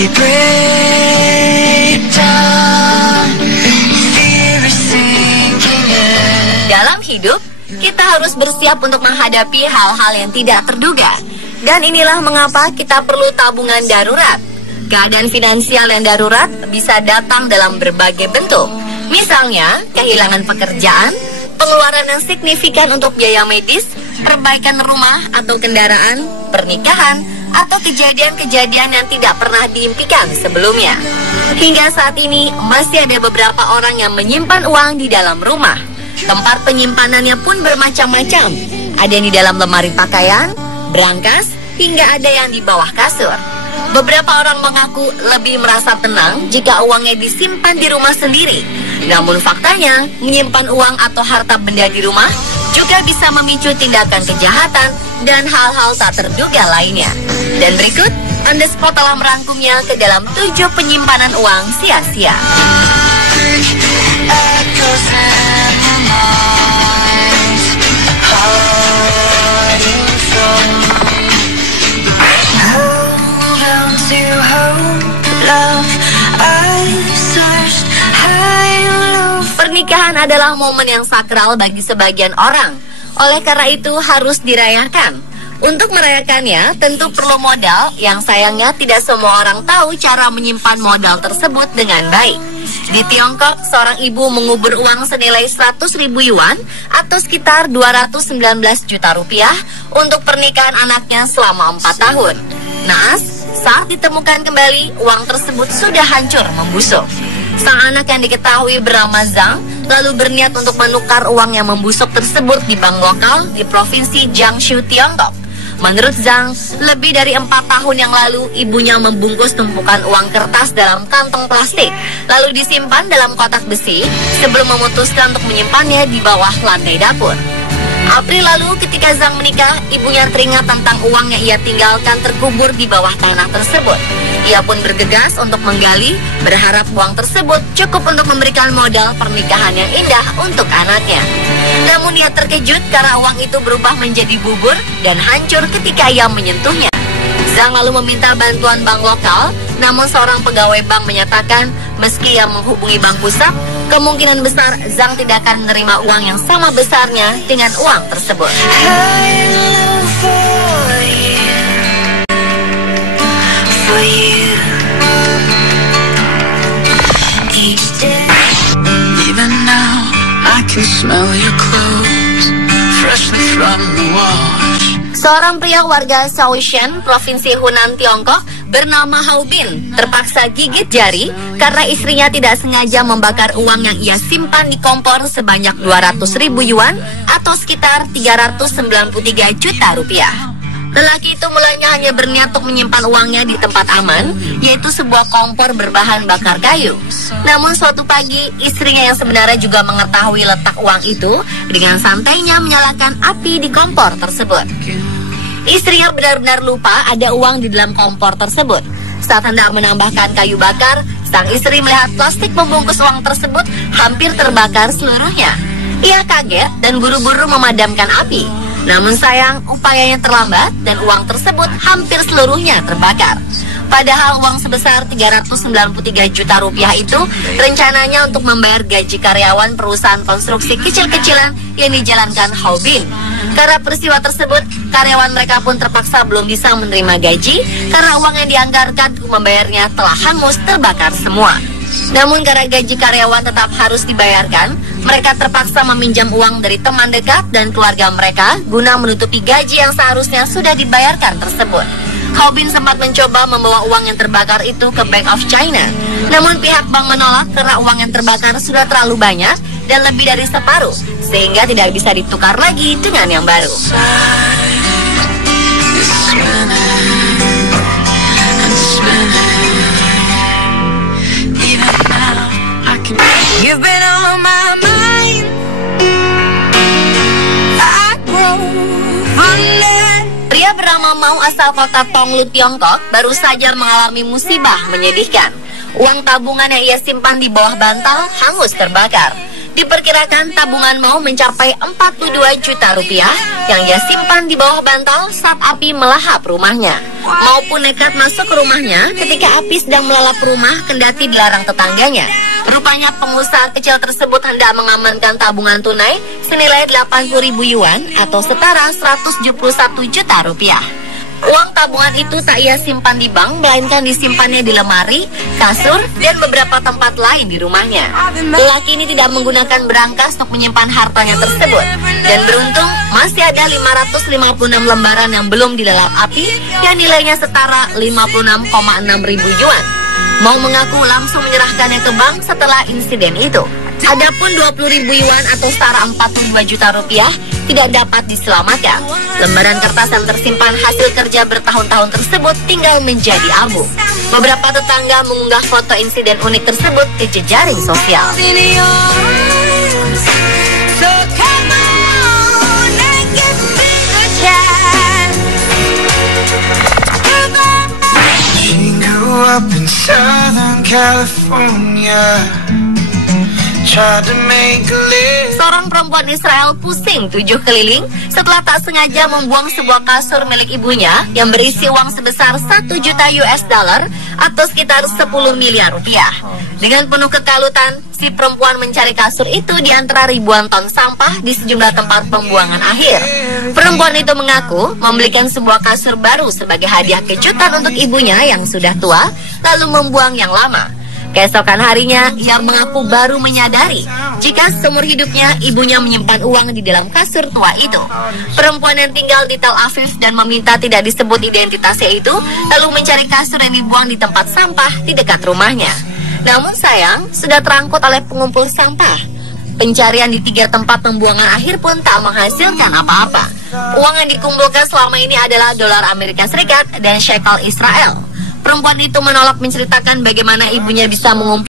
I break down, fear is sinking in. Dalam hidup, kita harus bersiap untuk menghadapi hal-hal yang tidak terduga. Dan inilah mengapa kita perlu tabungan darurat. Keadaan finansial yang darurat bisa datang dalam berbagai bentuk. Misalnya, kehilangan pekerjaan, pengeluaran yang signifikan untuk biaya medis, perbaikan rumah atau kendaraan, pernikahan, atau kejadian-kejadian yang tidak pernah diimpikan sebelumnya. Hingga saat ini, masih ada beberapa orang yang menyimpan uang di dalam rumah. Tempat penyimpanannya pun bermacam-macam. Ada yang di dalam lemari pakaian, berangkas, hingga ada yang di bawah kasur. Beberapa orang mengaku lebih merasa tenang jika uangnya disimpan di rumah sendiri. Namun faktanya, menyimpan uang atau harta benda di rumah juga bisa memicu tindakan kejahatan dan hal-hal tak terduga lainnya. Dan berikut, On The Spot telah merangkumnya ke dalam 7 penyimpanan uang sia-sia. Pernikahan adalah momen yang sakral bagi sebagian orang. Oleh karena itu harus dirayakan. Untuk merayakannya tentu perlu modal yang sayangnya tidak semua orang tahu cara menyimpan modal tersebut dengan baik. Di Tiongkok, seorang ibu mengubur uang senilai 100.000 yuan atau sekitar 219 juta rupiah untuk pernikahan anaknya selama 4 tahun. Naas, saat ditemukan kembali, uang tersebut sudah hancur membusuk. Sang anak yang diketahui bernama Zhang lalu berniat untuk menukar uang yang membusuk tersebut di bank lokal di provinsi Jiangsu, Tiongkok. Menurut Zhang, lebih dari 4 tahun yang lalu ibunya membungkus tumpukan uang kertas dalam kantong plastik, lalu disimpan dalam kotak besi sebelum memutuskan untuk menyimpannya di bawah lantai dapur. April lalu ketika Zhang menikah, ibunya teringat tentang uang yang ia tinggalkan terkubur di bawah tanah tersebut. Ia pun bergegas untuk menggali, berharap uang tersebut cukup untuk memberikan modal pernikahan yang indah untuk anaknya. Namun ia terkejut karena uang itu berubah menjadi bubur dan hancur ketika ia menyentuhnya. Zhang lalu meminta bantuan bank lokal, namun seorang pegawai bank menyatakan meski ia menghubungi bank pusat, kemungkinan besar Zhang tidak akan menerima uang yang sama besarnya dengan uang tersebut. Seorang pria warga Shaoxing, Provinsi Hunan, Tiongkok, bernama Hao Bin terpaksa gigit jari karena istrinya tidak sengaja membakar uang yang ia simpan di kompor sebanyak 200.000 yuan atau sekitar 393 juta rupiah. Lelaki itu mulanya hanya berniat untuk menyimpan uangnya di tempat aman, yaitu sebuah kompor berbahan bakar kayu. Namun suatu pagi, istrinya yang sebenarnya juga mengetahui letak uang itu dengan santainya menyalakan api di kompor tersebut. Istrinya benar-benar lupa ada uang di dalam kompor tersebut. Saat hendak menambahkan kayu bakar, sang istri melihat plastik membungkus uang tersebut hampir terbakar seluruhnya. Ia kaget dan buru-buru memadamkan api. Namun sayang, upayanya terlambat dan uang tersebut hampir seluruhnya terbakar. Padahal uang sebesar 393 juta rupiah itu rencananya untuk membayar gaji karyawan perusahaan konstruksi kecil-kecilan yang dijalankan Hao Bin. Karena peristiwa tersebut, karyawan mereka pun terpaksa belum bisa menerima gaji karena uang yang dianggarkan untuk membayarnya telah hangus terbakar semua. Namun karena gaji karyawan tetap harus dibayarkan, mereka terpaksa meminjam uang dari teman dekat dan keluarga mereka guna menutupi gaji yang seharusnya sudah dibayarkan tersebut. Hao Bin sempat mencoba membawa uang yang terbakar itu ke Bank of China. Namun pihak bank menolak karena uang yang terbakar sudah terlalu banyak dan lebih dari separuh, sehingga tidak bisa ditukar lagi dengan yang baru. You've been on my mind. I grow fonder. Pria bernama Mao asal kota Tonglu, Tiongkok, baru saja mengalami musibah menyedihkan. Uang tabungan yang ia simpan di bawah bantal hangus terbakar. Diperkirakan tabungan Mau mencapai 42 juta rupiah yang ia simpan di bawah bantal saat api melahap rumahnya. Mau pun nekat masuk ke rumahnya ketika api sedang melalap rumah kendati dilarang tetangganya. Rupanya pengusaha kecil tersebut hendak mengamankan tabungan tunai senilai 80.000 yuan atau setara 171 juta rupiah. Uang tabungan itu tak ia simpan di bank, melainkan disimpannya di lemari, kasur, dan beberapa tempat lain di rumahnya. Lelaki ini tidak menggunakan berangkas untuk menyimpan hartanya tersebut. Dan beruntung, masih ada 556 lembaran yang belum dilalap api, yang nilainya setara 56,6 ribu yuan. Mau mengaku langsung menyerahkannya ke bank setelah insiden itu. Adapun 20.000 yuan atau setara 42 juta rupiah tidak dapat diselamatkan. Lembaran kertas yang tersimpan hasil kerja bertahun-tahun tersebut tinggal menjadi abu. Beberapa tetangga mengunggah foto insiden unik tersebut ke jejaring sosial. She grew up in Southern California. Seorang perempuan Israel pusing 7 keliling setelah tak sengaja membuang sebuah kasur milik ibunya yang berisi uang sebesar 1 juta US dollar atau sekitar 10 miliar rupiah. Dengan penuh kekalutan, si perempuan mencari kasur itu di antara ribuan ton sampah di sejumlah tempat pembuangan akhir. Perempuan itu mengaku membelikan sebuah kasur baru sebagai hadiah kejutan untuk ibunya yang sudah tua, lalu membuang yang lama. Keesokan harinya, ia mengaku baru menyadari jika seumur hidupnya ibunya menyimpan uang di dalam kasur tua itu. Perempuan yang tinggal di Tel Aviv dan meminta tidak disebut identitasnya itu, lalu mencari kasur yang dibuang di tempat sampah di dekat rumahnya. Namun sayang, sudah terangkut oleh pengumpul sampah. Pencarian di 3 tempat pembuangan akhir pun tak menghasilkan apa-apa. Uang yang dikumpulkan selama ini adalah dolar Amerika Serikat dan shekel Israel. Perempuan itu menolak menceritakan bagaimana ibunya bisa mengumpulkan